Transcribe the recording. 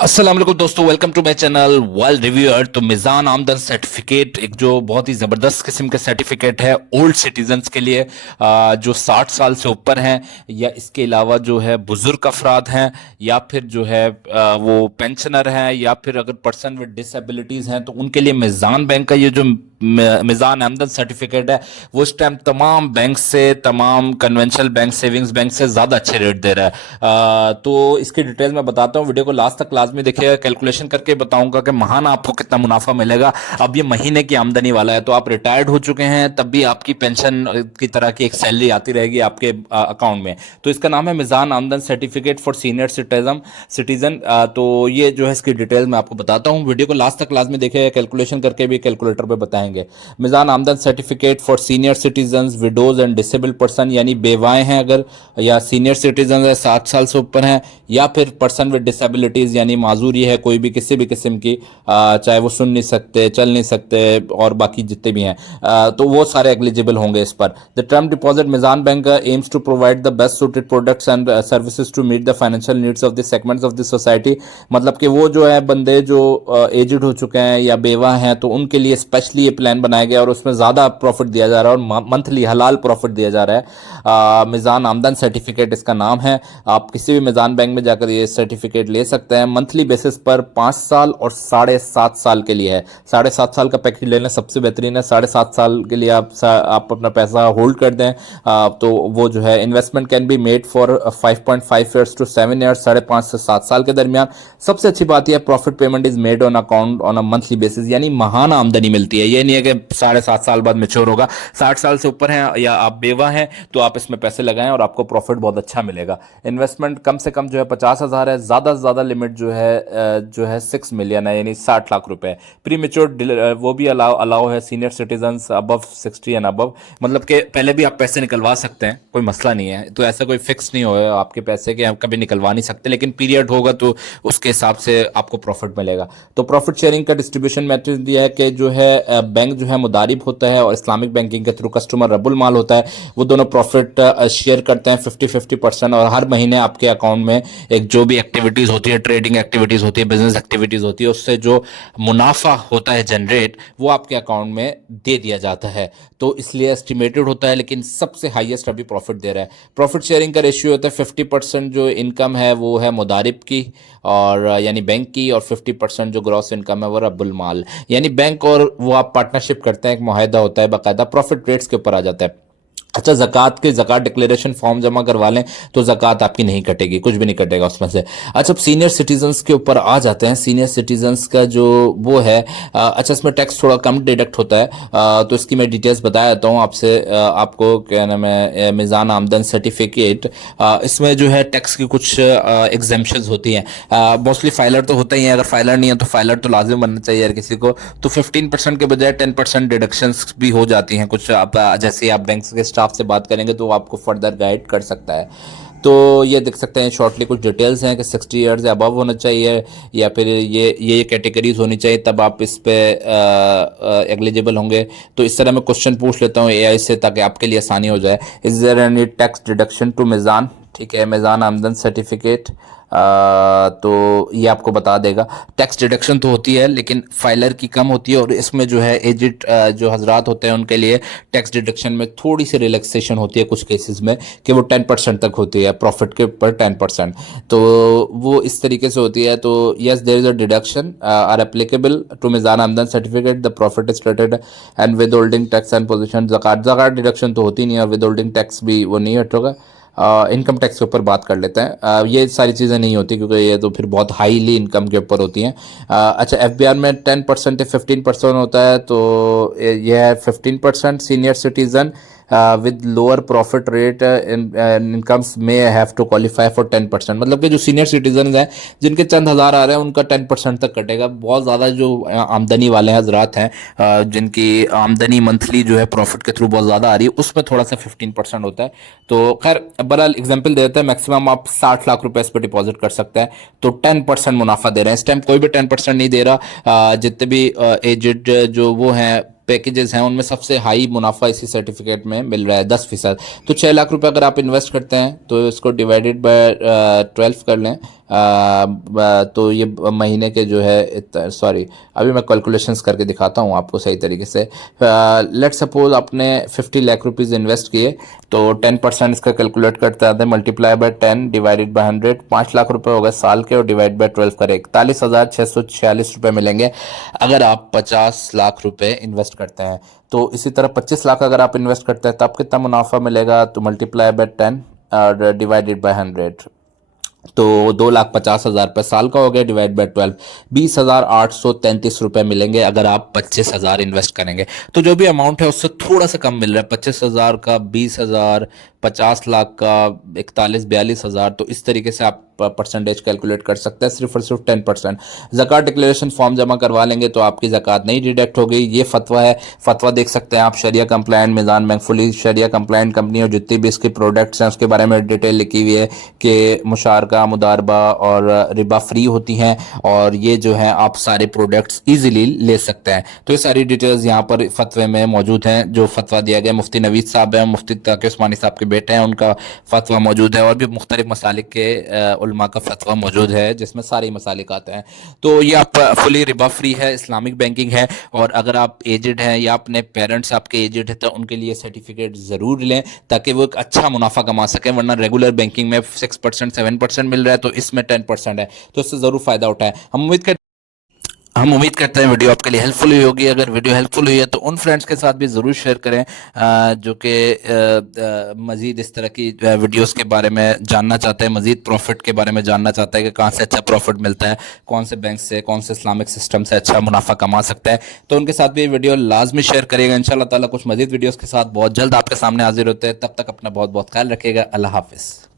अस्सलाम वालेकुम दोस्तों, welcome to my channel World Reviewer. तो मिजान आमदन सर्टिफिकेट एक जो बहुत ही ज़बरदस्त किस्म का सर्टिफिकेट है ओल्ड सिटीजन्स के लिए, जो 60 साल से ऊपर हैं, या इसके अलावा जो है बुजुर्ग अफराद हैं, या फिर जो है वो पेंशनर हैं, या फिर अगर पर्सन विद डिसेबिलिटीज़ हैं, तो उनके लिए मिजान बैंक का ये जो मिजान आमदन सर्टिफिकेट है वो इस टाइम तमाम बैंक से, तमाम कन्वेंशनल बैंक, सेविंग्स बैंक से ज़्यादा अच्छे रेट दे रहा है। तो इसकी डिटेल मैं बताता हूँ, वीडियो को लास्ट तक लाजमी देखिएगा। कैलकुलेशन करके बताऊंगा कि महाना आपको कितना मुनाफा मिलेगा। अब ये महीने की आमदनी वाला है, तो आप रिटायर्ड हो चुके हैं तब भी आपकी पेंशन की तरह की एक सैलरी आती रहेगी आपके अकाउंट में। तो इसका नाम है मिजान Amdan certificate for senior citizen. तो ये जो है इसकी डिटेल मैं आपको बताता हूँ, वीडियो को लास्ट तक लाजमी देखिएगा। कैलकुलेशन करके भी कैलकुलेटर पे बताएंगे। मिजान Amdan certificate for senior citizen, widows and disabled person, यानी बेवाएं हैं अगर, या सीनियर सिटीजन है 60 साल से ऊपर हैं, या फिर पर्सन विद डिसेबिलिटीज यानी माजूरी है कोई भी किसी भी किस्म की, चाहे वो सुन नहीं सकते, चल नहीं सकते, और बाकी जितने भी हैं, तो वो सारे एलिजिबल होंगे इस पर। The term deposit Meezan Bank aims to provide the best suited products and services to meet the financial needs of the segments of the society. मतलब कि वो जो है बंदे जो एजड हो चुके हैं या बेवा हैं, तो उनके लिए स्पेशली ये प्लान बनाया गया और उसमें ज़्यादा प्रॉफिट दिया जा रहा है और मंथली हलाल प्रॉफिट दिया जा रहा है। मिजान आमदन सर्टिफिकेट इसका नाम है। आप किसी भी मिजान बैंक में जाकर ये सर्टिफिकेट ले सकते हैं। मंथली बेसिस पर 5 साल और 7.5 साल के लिए है। 7.5 साल का पैकेज लेना सबसे बेहतरीन है। 7.5 साल के लिए आप अपना पैसा होल्ड कर दें, तो वो जो है investment can be made for 5.5 years to 7 years, 5.5 से 7 साल के दरमियान। सबसे अच्छी बात यह profit payment is made on account on a monthly basis, यानी महाना आमदनी मिलती है। ये नहीं है कि 7.5 साल बाद मेच्योर होगा। 60 साल से ऊपर हैं या आप बेवा हैं तो आप इसमें पैसे लगाएं और आपको प्रॉफिट बहुत अच्छा मिलेगा। इन्वेस्टमेंट कम से कम जो है 50,000 है, ज़्यादा से ज़्यादा लिमिट जो है 6 मिलियन है, यानी 60 लाख रुपए। प्री मेच्योर वो भी अलाउ है senior citizen above 60 and above, मतलब कि पहले भी आप पैसे निकलवा सकते हैं, कोई मसला नहीं है। तो ऐसा कोई फिक्स नहीं होगा आपके पैसे कि आप कभी निकलवा नहीं सकते, लेकिन पीरियड होगा तो उसके हिसाब से आपको प्रॉफिट मिलेगा। तो प्रॉफिट शेयरिंग का डिस्ट्रीब्यूशन मेथड दिया है कि जो है बैंक जो है मुदारिब होता है और इस्लामिक बैंकिंग के थ्रू कस्टमर रब्बुल माल होता है, वो दोनों प्रॉफिट शेयर करते हैं 50-50%। और हर महीने आपके अकाउंट में एक जो भी एक्टिविटीज़ होती है, ट्रेडिंग एक्टिविटीज़ होती है, बिजनेस एक्टिविटीज़ होती है, उससे जो मुनाफा होता है जनरेट, वो आपके अकाउंट में दे दिया जाता है। तो इसलिए एस्टिमेटेड होता है, लेकिन सबसे हाईएस्ट अभी प्रॉफिट दे रहा है। प्रॉफिट शेयरिंग का रेशियो होता है 50% जो इनकम है वो है मुदारिब की, और यानी बैंक की, और 50% जो ग्रॉस इनकम है वो रब्बुल माल, यानी बैंक और वो आप पार्टनरशिप करते हैं, एक मुआहदा होता है बाकायदा, प्रॉफिट रेट्स के ऊपर आ जाता है। अच्छा, ज़कात डिक्लेरेशन फॉर्म जमा करवा लें तो ज़कात आपकी नहीं कटेगी, कुछ भी नहीं कटेगा उसमें से। अच्छा, अब सीनियर सिटीजन्स के ऊपर आ जाते हैं। सीनियर सिटीजन्स का जो वो है, अच्छा इसमें टैक्स थोड़ा कम डिडक्ट होता है, तो इसकी मैं डिटेल्स बता देता हूँ आपसे। आपको क्या नाम है, मिजान आमदन सर्टिफिकेट, इसमें जो है टैक्स की कुछ एग्जेम्पशंस होती हैं। मोस्टली फाइलर तो होता ही है, अगर फाइलर नहीं है तो फाइलर तो लाजिम बनना चाहिए यार किसी को। तो 15% के बजाय 10% डिडक्शंस भी हो जाती हैं कुछ। आप जैसे आप बैंक के स्टाफ से बात करेंगे तो आपको फर्दर गाइड कर सकता है। तो ये देख सकते हैं शॉर्टली कुछ डिटेल्स हैं कि 60 ईयर्स से अबव होना चाहिए, या फिर ये कैटेगरीज होनी चाहिए, तब आप इस पे एलिजिबल होंगे। तो इस तरह मैं क्वेश्चन पूछ लेता हूँ एआई से ताकि आपके लिए आसानी हो जाए। Is there any tax deduction to Meezan? ठीक है, मिजान आमदन सर्टिफिकेट, तो ये आपको बता देगा। टैक्स डिडक्शन तो होती है लेकिन फाइलर की कम होती है, और इसमें जो है एजिड जो हजरात होते हैं उनके लिए टैक्स डिडक्शन में थोड़ी सी रिलैक्सेशन होती है कुछ केसेस में, कि वो 10% तक होती है प्रॉफिट के ऊपर 10%। तो वो इस तरीके से होती है। तो yes, there is a deduction are applicable to Meezan Amdan certificate, the profit is stated and withholding tax and position. ज़कात डिडक्शन तो होती नहीं है, और विद होल्डिंग टैक्स भी वो नहीं हटेगा। इनकम टैक्स के ऊपर बात कर लेते हैं। ये सारी चीज़ें नहीं होती क्योंकि ये तो फिर बहुत हाईली इनकम के ऊपर होती हैं। अच्छा, एफबीआर में 10% या 15% होता है, तो यह है 15%। Senior citizen with lower profit rate incomes में हैव टू क्वालिफाई फॉर 10%। मतलब कि जो सीनियर सिटीजन हैं जिनके चंद हज़ार आ रहे हैं उनका 10% तक कटेगा। बहुत ज़्यादा जो आमदनी वाले हजरात हैं, जिनकी आमदनी मंथली जो है प्रॉफिट के थ्रू बहुत ज़्यादा आ रही है, उसमें थोड़ा सा 15% होता है। तो खैर बहरहाल एग्जाम्पल देता है, मैक्सिमम आप 60 लाख रुपए इस पर डिपॉजिट कर सकते हैं, तो 10% मुनाफा दे रहे हैं। इस टाइम कोई भी 10% नहीं दे रहा। जितने भी एजेड जो वो हैं पैकेजेस हैं उनमें सबसे हाई मुनाफा इसी सर्टिफिकेट में मिल रहा है 10%। तो 6 लाख रुपए अगर आप इन्वेस्ट करते हैं तो इसको डिवाइडेड बाय 12 कर लें, तो ये महीने के जो है, सॉरी अभी मैं कैलकुलेशंस करके दिखाता हूँ आपको सही तरीके से। लेट सपोज आपने 50 लाख रुपीज़ इन्वेस्ट किए, तो 10% इसका कैलकुलेट करते हैं, multiply by 10 divided by 100, 5 lakh रुपए हो गए साल के, और डिवाइड बाय 12 करें 41,646 रुपये मिलेंगे अगर आप 50 लाख रुपए इन्वेस्ट करते हैं। तो इसी तरह 25 लाख अगर आप इन्वेस्ट करते हैं तब कितना मुनाफा मिलेगा, तो मल्टीप्लाई बाय 10 और डिवाइडेड बाय 100, तो 2,50,000 रुपये साल का हो गया, डिवाइड बाय 12, 20,833 रुपये मिलेंगे अगर आप 25,000 इन्वेस्ट करेंगे। तो जो भी अमाउंट है उससे थोड़ा सा कम मिल रहा है, 25,000 का 20,000, 50 लाख का 41-42 हज़ार। तो इस तरीके से आप परसेंटेज कैलकुलेट कर सकते हैं, सिर्फ और सिर्फ 10%। ज़कात डिक्लेरेशन फॉर्म जमा करवा लेंगे तो आपकी ज़कात नहीं डिडक्ट हो गई। ये फतवा है, फतवा देख सकते हैं आप, शरिया कंप्लायंट मिज़ान बैंक फुली शरिया कंप्लायंट कंपनी, और जितनी भी इसकी प्रोडक्ट्स हैं उसके बारे में डिटेल लिखी हुई है कि मुशारका, मुदारबा और रिबा फ्री होती हैं, और ये जो है आप सारे प्रोडक्ट्स ईजिली ले सकते हैं। तो ये सारी डिटेल्स यहाँ पर फतवे में मौजूद हैं। जो फतवा दिया गया मुफ्ती नवीद साहब हैं, मुफ्ती तकी उस्मानी साहब के बेटे हैं, उनका फतवा मौजूद है, और भी मुख्तलिफ मसालिक के उलमा का फतवा मौजूद है जिसमें सारे मसालिक आते हैं। तो ये आप फुली रिबा फ्री है, इस्लामिक बैंकिंग है, और अगर आप एजेड हैं या अपने पेरेंट्स आपके एजेड हैं तो उनके लिए सर्टिफिकेट ज़रूर लें ताकि वो एक अच्छा मुनाफा कमा सकें, वरना रेगुलर बैंकिंग में 6% 7% मिल रहा है, तो इसमें 10% है, तो इससे ज़रूर फ़ायदा उठाएं। हम उम्मीद करते हैं वीडियो आपके लिए हेल्पफुल हुई होगी। अगर वीडियो हेल्पफुल हुई है तो उन फ्रेंड्स के साथ भी ज़रूर शेयर करें जो कि मज़ीद इस तरह की वीडियोस के बारे में जानना चाहते हैं, मज़ीद प्रॉफिट के बारे में जानना चाहते हैं कि कहाँ से अच्छा प्रॉफिट मिलता है, कौन से बैंक से, कौन से इस्लामिक सिस्टम से अच्छा मुनाफा कमा सकता है। तो उनके साथ भी ये वीडियो लाजमी शेयर करेगा। इंशाल्लाह ताला कुछ मज़ीद वीडियोज़ के साथ बहुत जल्द आपके सामने हाजिर होते हैं। तब तक अपना बहुत बहुत ख्याल रखिएगा। अल्लाह हाफिज़।